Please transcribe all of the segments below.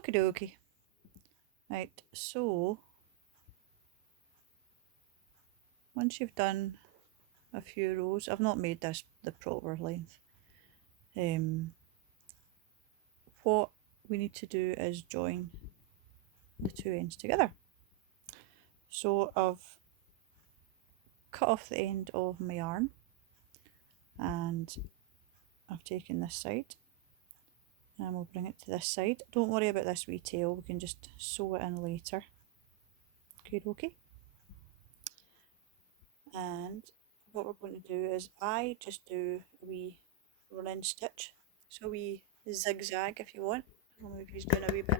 Okie dokie. Right, so once you've done a few rows, I've not made this the proper length. What we need to do is join the two ends together. So I've cut off the end of my yarn and I've taken this side and we'll bring it to this side. Don't worry about this wee tail, we can just sew it in later. Okay, okay. And what we're going to do is I just do a wee run-in stitch, so a wee zigzag if you want. I'll move you down a wee bit,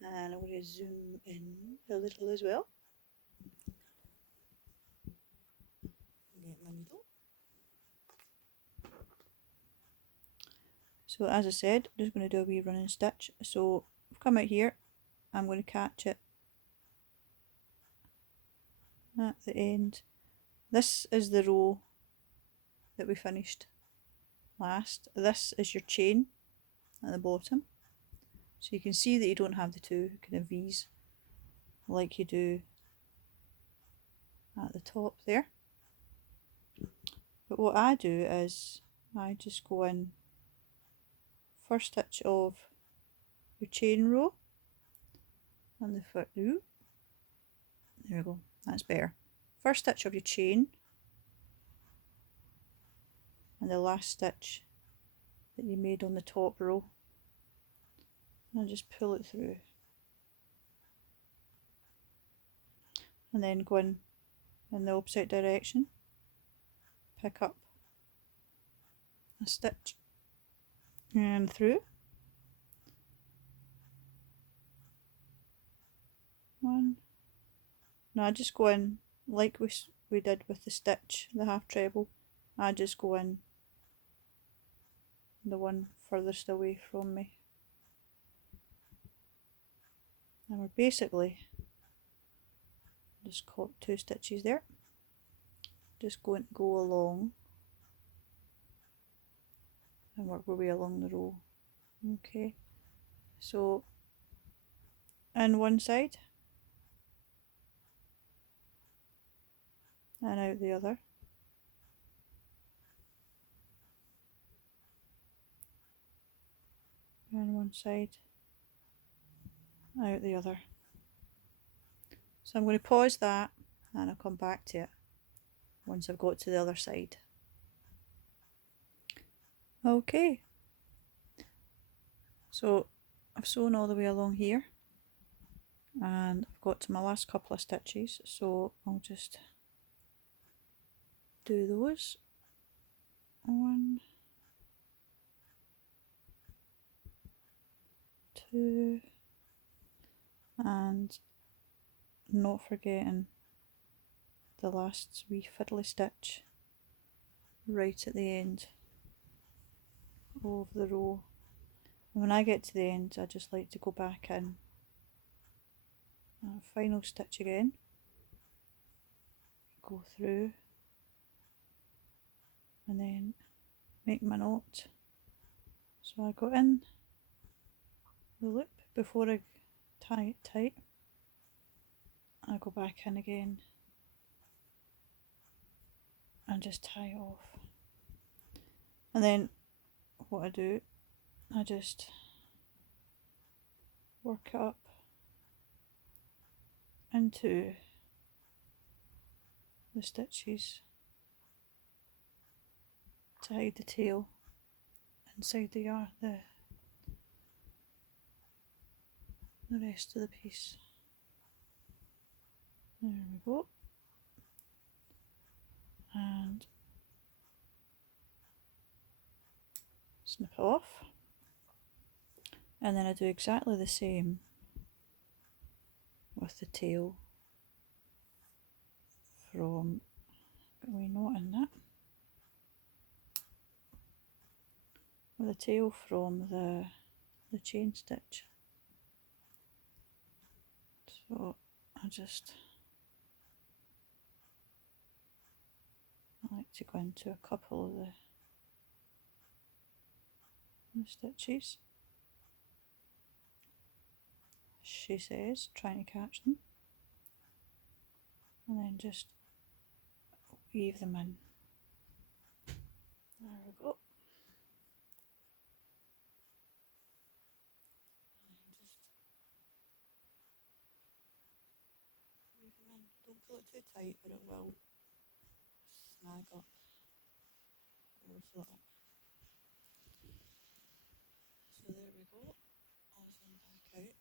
and I'm going to zoom in a little as well. Get my needle. So as I said, I'm just going to do a wee running stitch. So I've come out here, I'm going to catch it at the end. This is the row that we finished last. This is your chain at the bottom. So you can see that you don't have the two kind of V's like you do at the top there. But what I do is I just go in first stitch of your chain row and the foot root. There we go, that's better. First stitch of your chain and the last stitch that you made on the top row, and just pull it through, and then go in the opposite direction, pick up a stitch and through one. Now I just go in like we did with the stitch, the half treble. I just go in the one furthest away from me, and we're basically just caught 2 stitches there, just going to go along and work our way along the row. Okay, so in one side and out the other, and one side, out the other. So I'm going to pause that and I'll come back to it once I've got to the other side. Okay, so I've sewn all the way along here and I've got to my last couple of stitches, so I'll just do those. 1, 2, and not forgetting the last wee fiddly stitch right at the end of the row. And when I get to the end, I just like to go back in and final stitch again, go through and then make my knot. So I go in the loop before I tie it tight, I go back in again and just tie it off. And then what I do, I just work it up into the stitches to hide the tail inside the yarn, the rest of the piece. There we go. And snip it off. And then I do exactly the same with the tail from, got a wee knot in that, with the tail from the chain stitch. So I like to go into a couple of the stitches she says, trying to catch them. And then just weave them in. There we go. And just weave them in. Don't pull it too tight or it will snag up or flip up. So there we go. All them back out.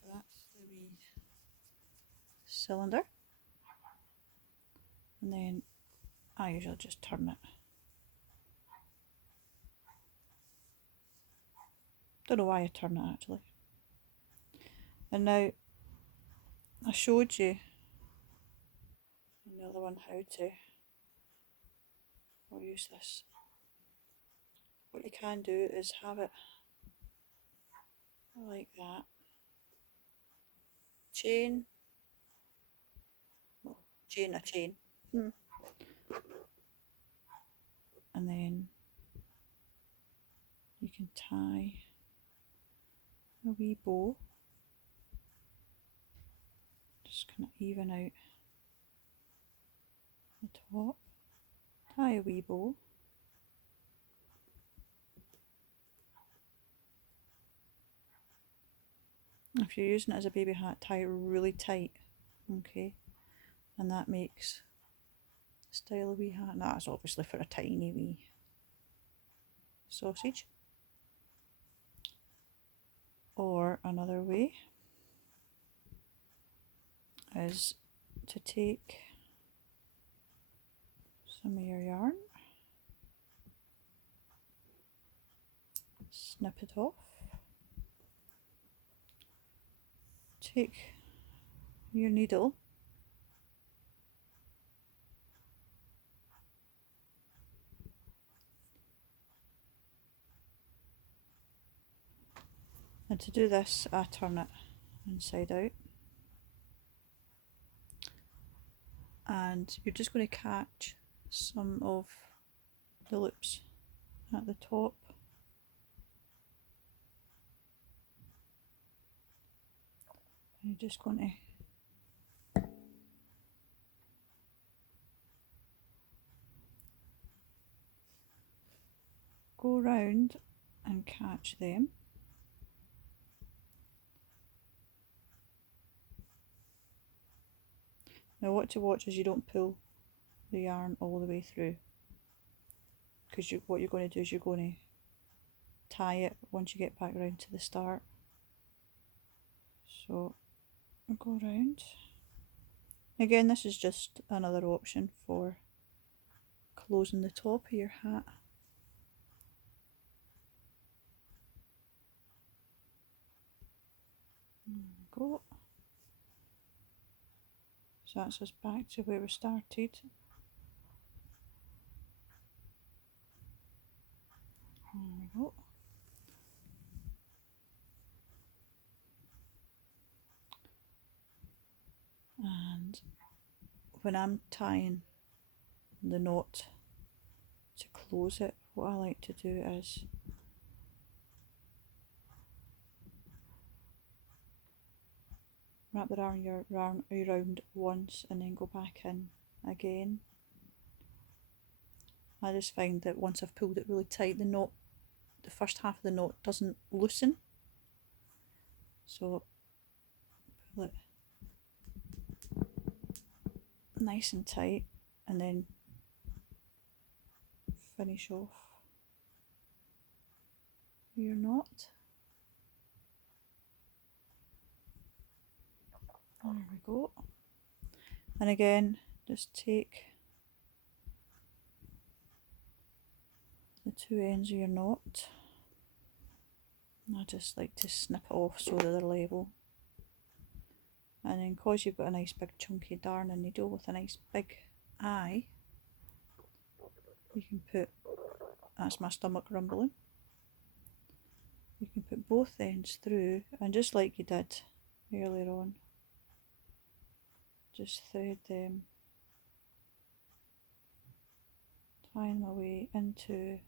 So that's the wee cylinder. And then I usually just turn it. Don't know why I turn it actually. And now I showed you in the other one how to, I'll use this. What you can do is have it like that. Chain, well, chain a chain. And then you can tie a wee bow. Just kind of even out the top. Tie a wee bow. If you're using it as a baby hat, tie it really tight, okay? And that makes style a wee hat. And that's obviously for a tiny wee sausage. Or another way is to take some of your yarn, snip it off, take your needle and to do this I turn it inside out and you're just going to catch some of the loops at the top. And you're just going to go round and catch them. Now what to watch is you don't pull the yarn all the way through, because what you're going to do is you're going to tie it once you get back around to the start. So I'll go around. Again, this is just another option for closing the top of your hat. There we go. So that's us back to where we started. There we go. And when I'm tying the knot to close it, what I like to do is wrap the yarn around once and then go back in again. I just find that once I've pulled it really tight, the knot, the first half of the knot doesn't loosen. So pull it nice and tight and then finish off your knot. There we go. And again, just take the two ends of your knot. I just like to snip it off so that they're level. And then because you've got a nice big chunky darn and needle with a nice big eye, you can put, that's my stomach rumbling, you can put both ends through and just like you did earlier on, just thread them, tying my way into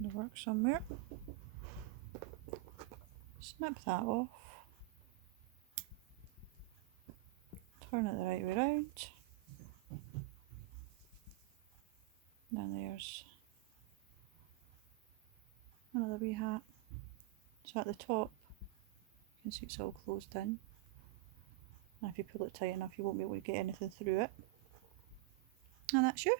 the work somewhere. Snip that off. Turn it the right way round. Then there's another wee hat. So at the top, you can see it's all closed in. And if you pull it tight enough, you won't be able to get anything through it. And that's you.